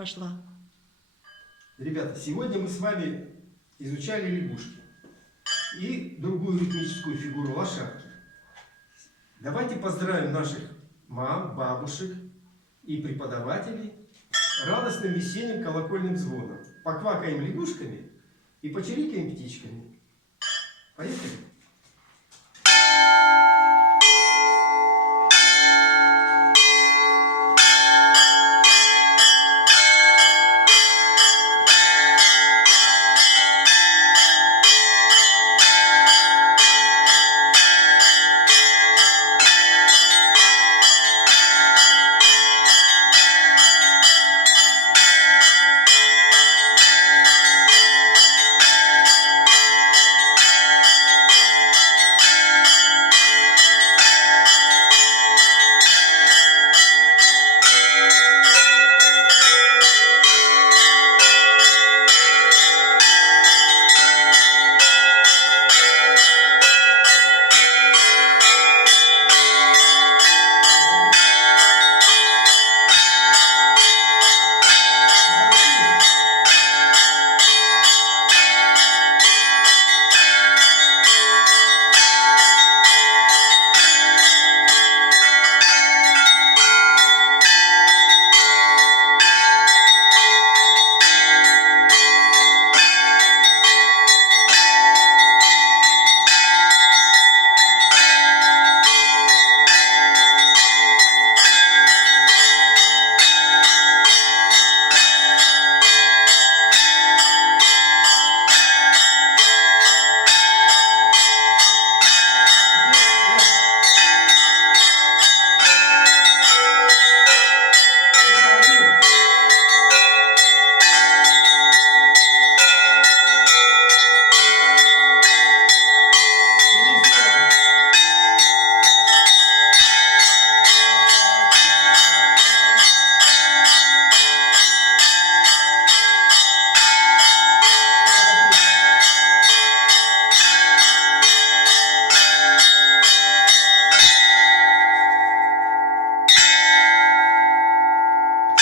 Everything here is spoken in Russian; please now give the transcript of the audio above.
Пошла. Ребята, сегодня мы с вами изучали лягушки и другую ритмическую фигуру лошадки. Давайте поздравим наших мам, бабушек и преподавателей радостным весенним колокольным звоном. Поквакаем лягушками и почирикаем птичками. Поехали!